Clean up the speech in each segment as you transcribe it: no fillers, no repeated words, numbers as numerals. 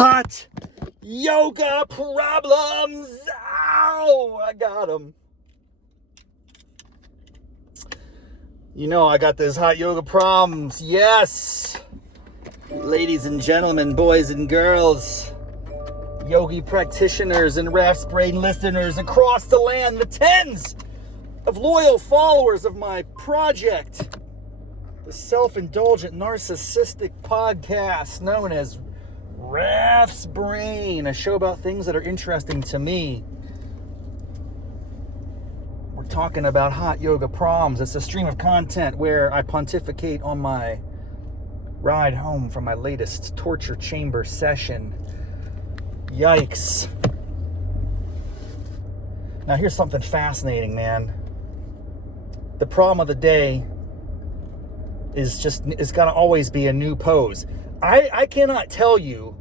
hot yoga problems. Ow, I got them. You know I got those hot yoga problems. Yes. Ladies and gentlemen, boys and girls, yogi practitioners and Raff's brain listeners across the land, the tens of loyal followers of my project, the self-indulgent narcissistic podcast known as Raff's Brain, a show about things that are interesting to me. We're talking about hot yoga problems. It's a stream of content where I pontificate on my ride home from my latest torture chamber session. Yikes. Now here's something fascinating, man. The problem of the day is it's got to always be a new pose. I cannot tell you.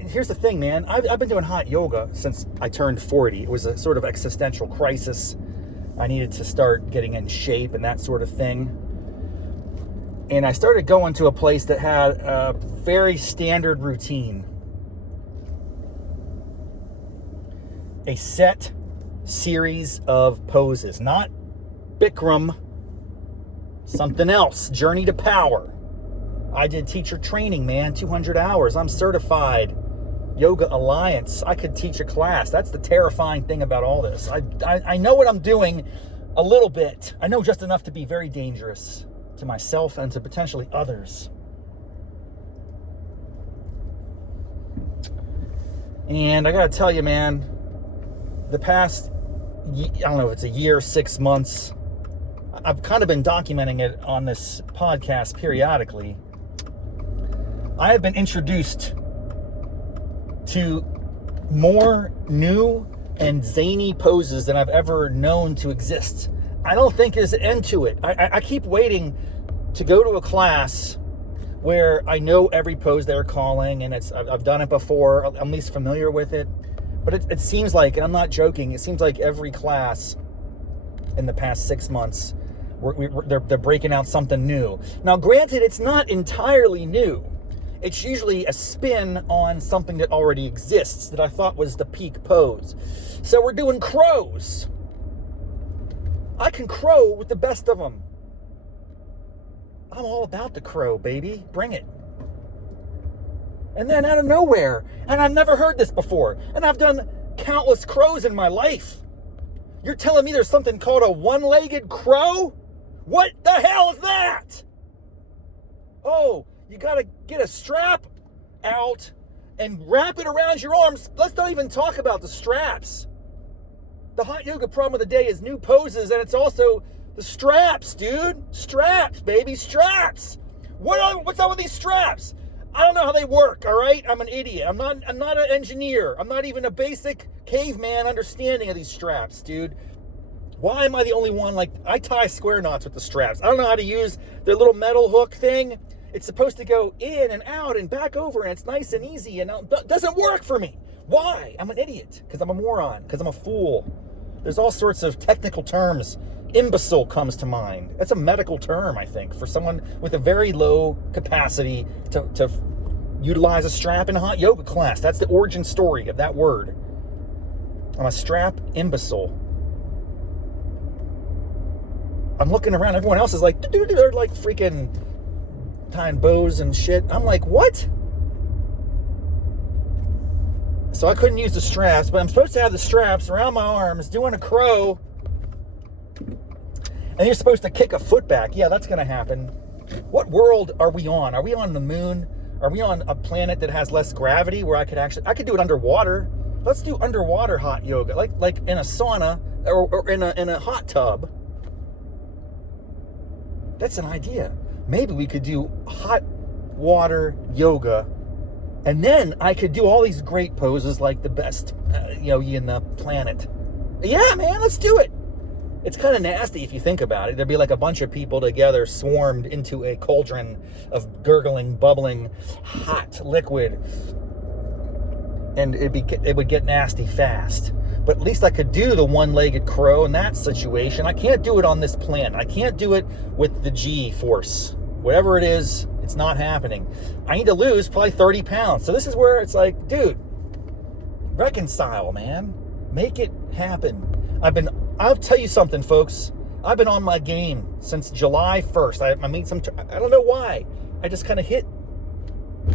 Here's the thing, man. I've been doing hot yoga since I turned 40. It was a sort of existential crisis. I needed to start getting in shape and that sort of thing. And I started going to a place that had a very standard routine. A set series of poses. Not Bikram. Something else. Journey to Power. I did teacher training, man. 200 hours. I'm certified. Yoga Alliance. I could teach a class. That's the terrifying thing about all this. I know what I'm doing a little bit. I know just enough to be very dangerous to myself and to potentially others. And I gotta tell you, man, the past, I don't know if it's a year, 6 months, I've kind of been documenting it on this podcast periodically. I have been introduced to more new and zany poses than I've ever known to exist. I don't think there's an end to it. I keep waiting to go to a class where I know every pose they're calling, and I've done it before. I'm at least familiar with it. But it seems like, and I'm not joking, it seems like every class in the past 6 months, they're breaking out something new. Now, granted, it's not entirely new. It's usually a spin on something that already exists that I thought was the peak pose. So we're doing crows. I can crow with the best of them. I'm all about the crow, baby. Bring it. And then out of nowhere, and I've never heard this before, and I've done countless crows in my life. You're telling me there's something called a one-legged crow? What the hell is that? Oh, you gotta get a strap out and wrap it around your arms. Let's not even talk about the straps. The hot yoga problem of the day is new poses, and it's also the straps, dude. Straps, baby, straps. What's up with these straps? I don't know how they work, all right? I'm an idiot. I'm not an engineer. I'm not even a basic caveman understanding of these straps, dude. Why am I the only one? Like, I tie square knots with the straps. I don't know how to use their little metal hook thing. It's supposed to go in and out and back over, and it's nice and easy, and it doesn't work for me. Why? I'm an idiot. Because I'm a moron. Because I'm a fool. There's all sorts of technical terms. Imbecile comes to mind. That's a medical term, I think, for someone with a very low capacity to utilize a strap in a hot yoga class. That's the origin story of that word. I'm a strap imbecile. I'm looking around. Everyone else is like, they're like freaking tying bows and shit. I'm like, what? So I couldn't use the straps, but I'm supposed to have the straps around my arms doing a crow. And you're supposed to kick a foot back. Yeah, that's going to happen. What world are we on? Are we on the moon? Are we on a planet that has less gravity where I could do it underwater? Let's do underwater hot yoga, like in a sauna or in a hot tub. That's an idea. Maybe we could do hot water yoga, and then I could do all these great poses like the best yogi in the planet. Yeah, man, let's do it. It's kind of nasty if you think about it. There'd be like a bunch of people together swarmed into a cauldron of gurgling, bubbling, hot liquid. And it would get nasty fast. But at least I could do the one-legged crow in that situation. I can't do it on this planet. I can't do it with the G force. Whatever it is, It's not happening. I need to lose probably 30 pounds. So this is where it's like, dude, reconcile, man. Make it happen. I'll tell you something, folks. I've been on my game since July 1st. I made I don't know why. I just kind of hit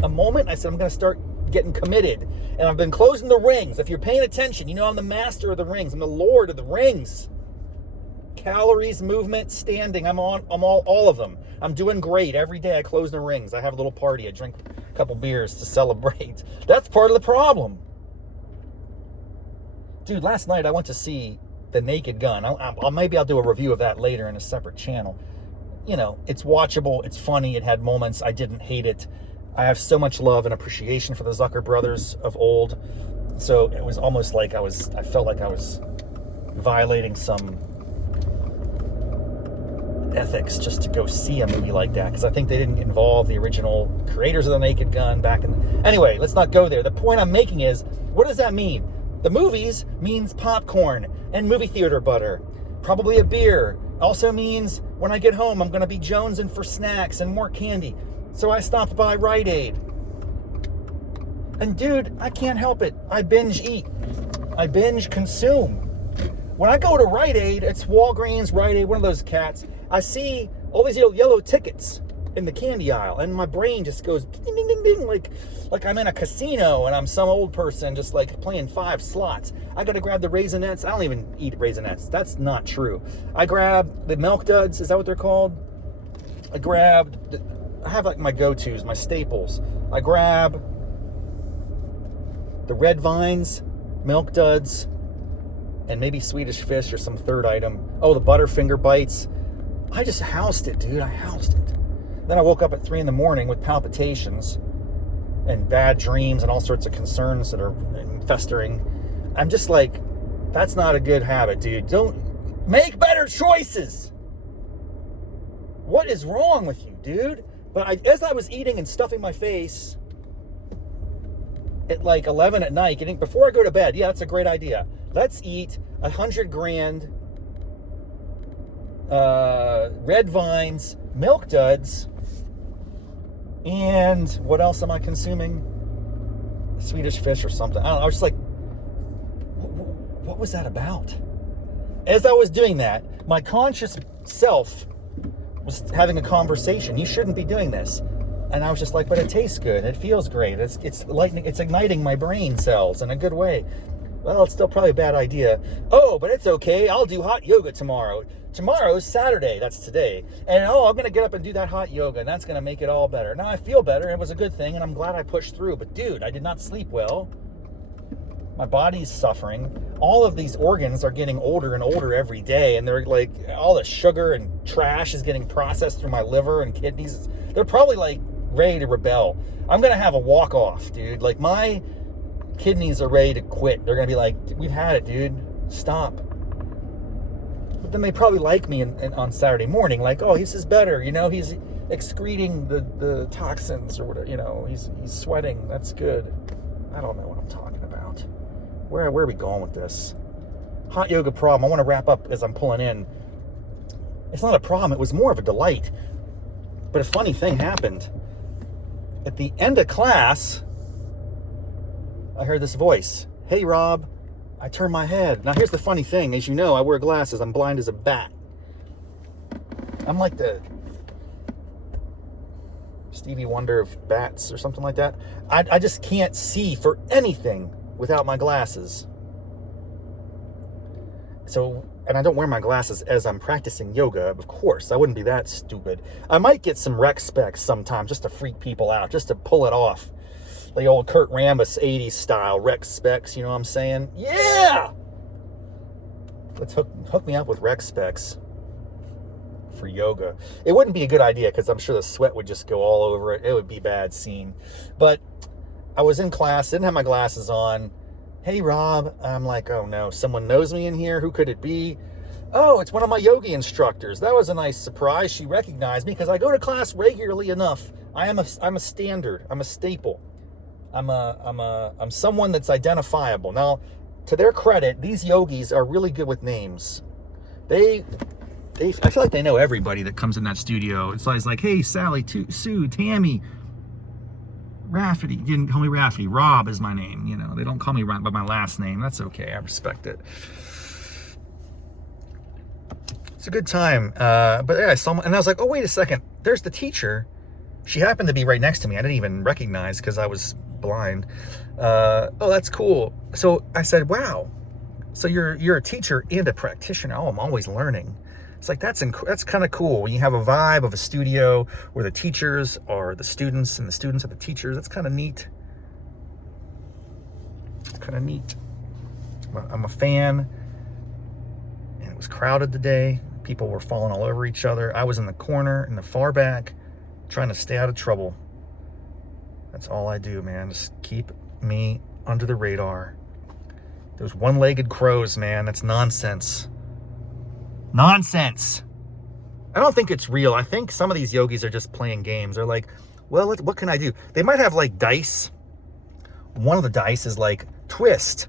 a moment. I said, I'm going to start getting committed. And I've been closing the rings. If you're paying attention, you know I'm the master of the rings. I'm the lord of the rings. Calories, movement, standing. I'm all of them. I'm doing great. Every day I close the rings. I have a little party. I drink a couple beers to celebrate. That's part of the problem. Dude, last night I went to see The Naked Gun. Maybe I'll do a review of that later in a separate channel. You know, it's watchable. It's funny. It had moments. I didn't hate it. I have so much love and appreciation for the Zucker brothers of old. So it was almost like I felt like I was violating some ethics just to go see a movie like that, because I think they didn't involve the original creators of The Naked Gun back in... Anyway, let's not go there. The point I'm making is, what does that mean? The movies means popcorn and movie theater butter. Probably a beer. Also means when I get home, I'm going to be jonesing for snacks and more candy. So I stopped by Rite Aid. And dude, I can't help it. I binge eat. I binge consume. When I go to Rite Aid, it's Walgreens, Rite Aid, one of those cats. I see all these yellow tickets in the candy aisle, and my brain just goes ding, ding, ding, ding, like I'm in a casino and I'm some old person just like playing 5 slots. I gotta grab the Raisinets. I don't even eat Raisinets. That's not true. I grab the Milk Duds. Is that what they're called? I have like my go-tos, my staples. I grab the Red Vines, Milk Duds, and maybe Swedish Fish or some third item. Oh, the Butterfinger Bites. I just housed it, dude. I housed it. Then I woke up at 3 in the morning with palpitations and bad dreams and all sorts of concerns that are festering. I'm just like, that's not a good habit, dude. Don't make better choices. What is wrong with you, dude? But as I was eating and stuffing my face at like 11 at night, before I go to bed, yeah, that's a great idea. Let's eat 100 grand Red Vines, Milk Duds, and what else am I consuming? Swedish Fish or something. I don't know. I was just like, what was that about? As I was doing that, my conscious self was having a conversation. You shouldn't be doing this. And I was just like, but it tastes good. It feels great. It's igniting my brain cells in a good way. Well, it's still probably a bad idea. Oh, but it's okay. I'll do hot yoga tomorrow. Tomorrow's Saturday. That's today. And I'm going to get up and do that hot yoga, and that's going to make it all better. Now I feel better. It was a good thing, and I'm glad I pushed through. But dude, I did not sleep well. My body's suffering. All of these organs are getting older and older every day, and they're like, all the sugar and trash is getting processed through my liver and kidneys. They're probably like ready to rebel. I'm going to have a walk-off, dude. Like, my kidneys are ready to quit. They're going to be like, we've had it, dude. Stop. But then they probably like me on Saturday morning. Like, oh, this is better. You know, he's excreting the toxins or whatever. You know, he's sweating. That's good. I don't know what I'm talking about. Where are we going with this? Hot yoga problem. I want to wrap up as I'm pulling in. It's not a problem. It was more of a delight. But a funny thing happened. At the end of class, I heard this voice. Hey, Rob. I turned my head. Now, here's the funny thing. As you know, I wear glasses. I'm blind as a bat. I'm like the Stevie Wonder of bats or something like that. I just can't see for anything without my glasses. So, and I don't wear my glasses as I'm practicing yoga, of course. I wouldn't be that stupid. I might get some rec specs sometime just to freak people out, just to pull it off. The old Kurt Rambis 80s style rec specs, you know what I'm saying? Yeah! Let's hook me up with rec specs for yoga. It wouldn't be a good idea because I'm sure the sweat would just go all over it. It would be a bad scene. But I was in class, didn't have my glasses on. Hey, Rob. I'm like, oh no, someone knows me in here. Who could it be? Oh, it's one of my yogi instructors. That was a nice surprise. She recognized me because I go to class regularly enough. I'm a standard. I'm a staple. I'm someone that's identifiable. Now, to their credit, these yogis are really good with names. They I feel like they know everybody that comes in that studio. It's always like, hey, Sally, Sue, Tammy, Raffety. You didn't call me Raffety. Rob is my name. You know, they don't call me by my last name. That's okay. I respect it. It's a good time. But yeah, I saw, and I was like, oh, wait a second. There's the teacher. She happened to be right next to me. I didn't even recognize because I was blind. Oh, that's cool. So I said, wow. So you're a teacher and a practitioner. Oh, I'm always learning. It's like, that's kind of cool when you have a vibe of a studio where the teachers are the students and the students are the teachers. That's kind of neat. It's kind of neat. I'm a fan. And it was crowded today. People were falling all over each other. I was in the corner in the far back trying to stay out of trouble. That's all I do, man. Just keep me under the radar. Those one-legged crows, man, that's nonsense. Nonsense. I don't think it's real. I think some of these yogis are just playing games. They're like, well, what can I do? They might have like dice. One of the dice is like twist,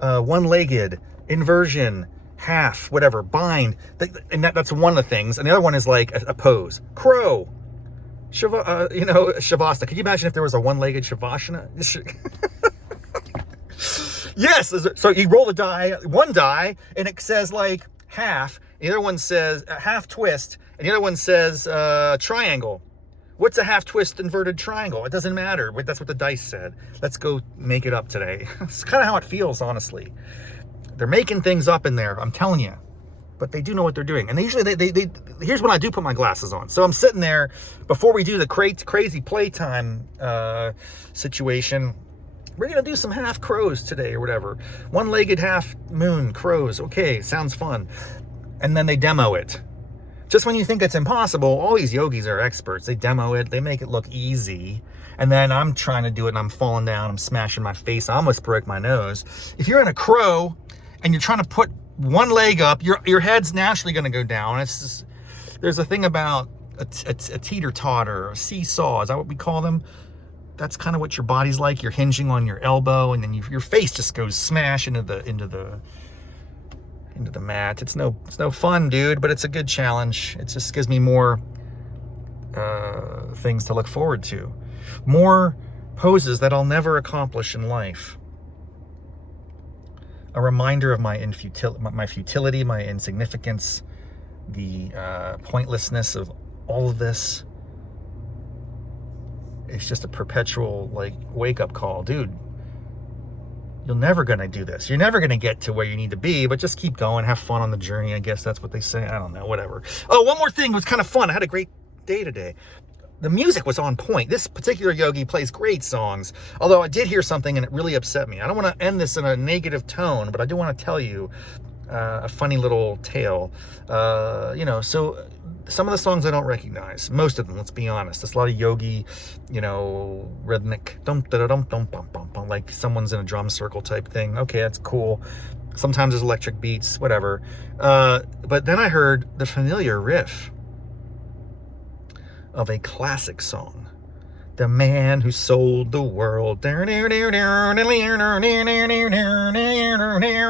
one-legged, inversion, half, whatever, bind. And that's one of the things. And the other one is like a pose. Crow. Shavasana. Could you imagine if there was a one-legged Shavasana? Yes. So you roll the die, one die, and it says like half. The other one says half twist, and the other one says triangle. What's a half twist inverted triangle? It doesn't matter. That's what the dice said. Let's go make it up today. It's kind of how it feels, honestly. They're making things up in there, I'm telling you. But they do know what they're doing. And they usually, they here's when I do put my glasses on. So I'm sitting there, before we do the crazy playtime situation, we're going to do some half crows today or whatever. One-legged half moon crows. Okay, sounds fun. And then they demo it. Just when you think it's impossible, all these yogis are experts. They demo it. They make it look easy. And then I'm trying to do it and I'm falling down. I'm smashing my face. I almost broke my nose. If you're in a crow and you're trying to put one leg up, your head's naturally going to go down. It's just, there's a thing about a teeter-totter, a seesaw. Is that what we call them? That's kind of what your body's like. You're hinging on your elbow, and then your face just goes smash into the mat. It's no fun, dude, but it's a good challenge. It just gives me more things to look forward to, more poses that I'll never accomplish in life. A reminder of my futility, my insignificance, the pointlessness of all of this. It's just a perpetual wake-up call. Dude, you're never going to do this. You're never going to get to where you need to be, but just keep going. Have fun on the journey. I guess that's what they say. I don't know, whatever. Oh, one more thing. It was kind of fun. I had a great day today. The music was on point. This particular yogi plays great songs, although I did hear something and it really upset me. I don't want to end this in a negative tone, but I do want to tell you a funny little tale. So some of the songs I don't recognize. Most of them, let's be honest. There's a lot of yogi, rhythmic, like someone's in a drum circle type thing. Okay, that's cool. Sometimes there's electric beats, whatever. But then I heard the familiar riff of a classic song. The man who sold the world. You know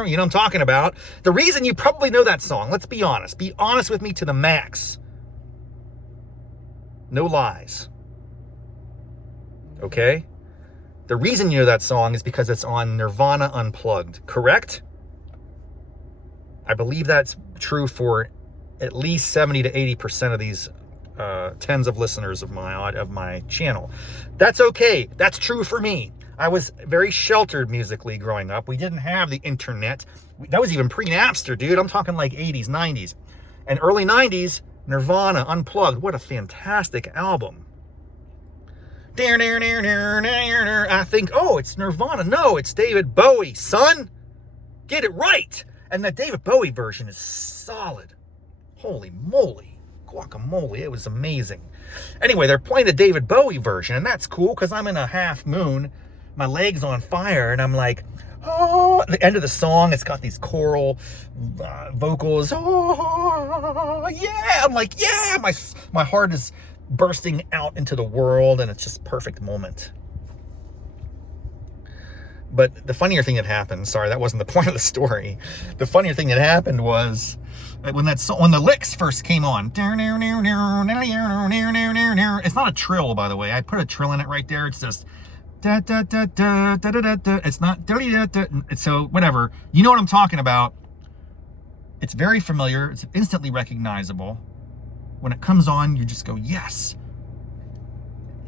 what I'm talking about? The reason you probably know that song, let's be honest. Be honest with me to the max. No lies. Okay? The reason you know that song is because it's on Nirvana Unplugged, correct? I believe that's true for at least 70 to 80% of these tens of listeners of my channel. That's okay. That's true for me. I was very sheltered musically growing up. We didn't have the internet. That was even pre-Napster, dude. I'm talking like 80s, 90s. And early 90s, Nirvana Unplugged. What a fantastic album. I think, oh, it's Nirvana. No, it's David Bowie, son. Get it right. And the David Bowie version is solid. Holy moly. Guacamole, it was amazing. Anyway, they're playing the David Bowie version, and that's cool because I'm in a half moon, my leg's on fire, and I'm like, oh, at the end of the song, it's got these choral vocals. Oh, yeah. I'm like, yeah, my heart is bursting out into the world, and it's just a perfect moment. But the funnier thing that happened, sorry, that wasn't the point of the story. The funnier thing that happened was when the licks first came on. It's not a trill, by the way. I put a trill in it right there. It's just da da da da da da da. It's not da da da. So whatever. You know what I'm talking about. It's very familiar. It's instantly recognizable. When it comes on, you just go yes,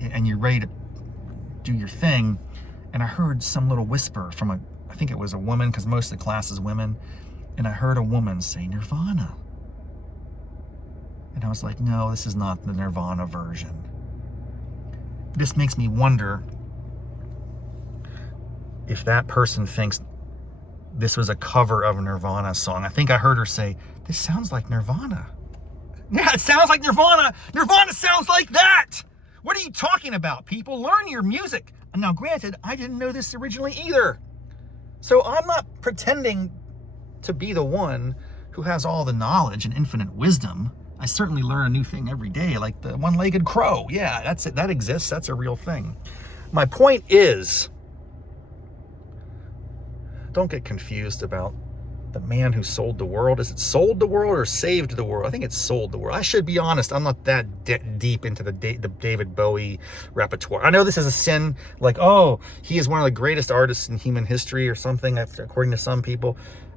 and you're ready to do your thing. And I heard some little whisper from I think it was a woman, because most of the class is women. And I heard a woman say Nirvana. And I was like, no, this is not the Nirvana version. This makes me wonder if that person thinks this was a cover of a Nirvana song. I think I heard her say, this sounds like Nirvana. Yeah, it sounds like Nirvana. Nirvana sounds like that. What are you talking about, people? Learn your music. And now, granted, I didn't know this originally either. So I'm not pretending to be the one who has all the knowledge and infinite wisdom. I certainly learn a new thing every day, like the one-legged crow. Yeah, that's it. That exists. That's a real thing. My point is, don't get confused about the man who sold the world. Is it sold the world or saved the world? I think it's sold the world. I should be honest. I'm not that deep into the David Bowie repertoire. I know this is a sin, like, oh, he is one of the greatest artists in human history or something, according to some people.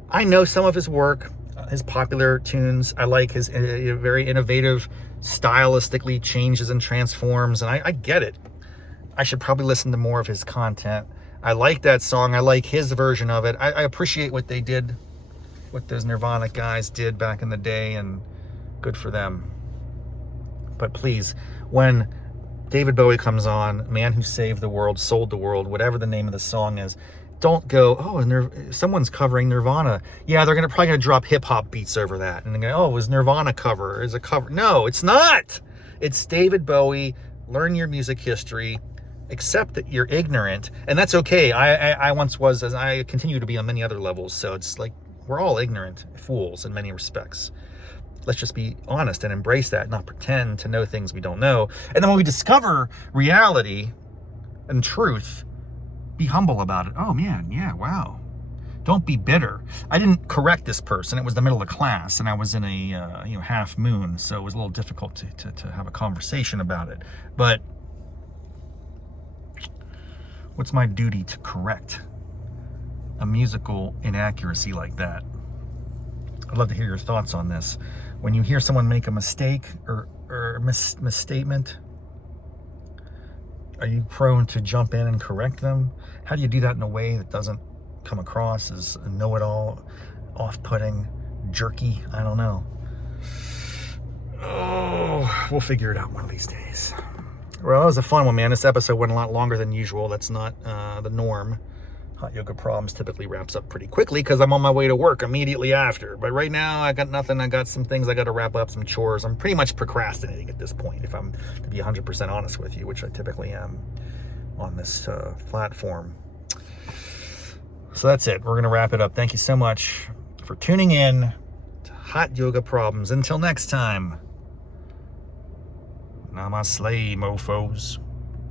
I know some of his work, his popular tunes. I like his very innovative, stylistically changes and transforms, and I get it. I should probably listen to more of his content. I like that song. I like his version of it. I appreciate what they did, what those Nirvana guys did back in the day, and good for them. But please, when David Bowie comes on, Man Who Saved the World, Sold the World, whatever the name of the song is, don't go, oh, someone's covering Nirvana. Yeah, they're probably going to drop hip-hop beats over that. And they're going to, oh, it was Nirvana cover. Is a cover. No, it's not. It's David Bowie. Learn your music history. Accept that you're ignorant. And that's okay. I once was, as I continue to be on many other levels. So it's like, we're all ignorant fools in many respects. Let's just be honest and embrace that, not pretend to know things we don't know. And then when we discover reality and truth, be humble about it. Oh man, yeah, wow. Don't be bitter. I didn't correct this person. It was the middle of class, and I was in a half moon, so it was a little difficult to have a conversation about it. But what's my duty to correct a musical inaccuracy like that? I'd love to hear your thoughts on this. When you hear someone make a mistake or a misstatement, are you prone to jump in and correct them? How do you do that in a way that doesn't come across as a know-it-all, off-putting, jerky? I don't know. Oh, we'll figure it out one of these days. Well, it was a fun one, man. This episode went a lot longer than usual. That's not the norm. Hot Yoga Problems typically wraps up pretty quickly because I'm on my way to work immediately after. But right now, I got nothing. I got some things I got to wrap up, some chores. I'm pretty much procrastinating at this point, if I'm to be 100% honest with you, which I typically am on this platform. So that's it. We're going to wrap it up. Thank you so much for tuning in to Hot Yoga Problems. Until next time, namaste, mofos.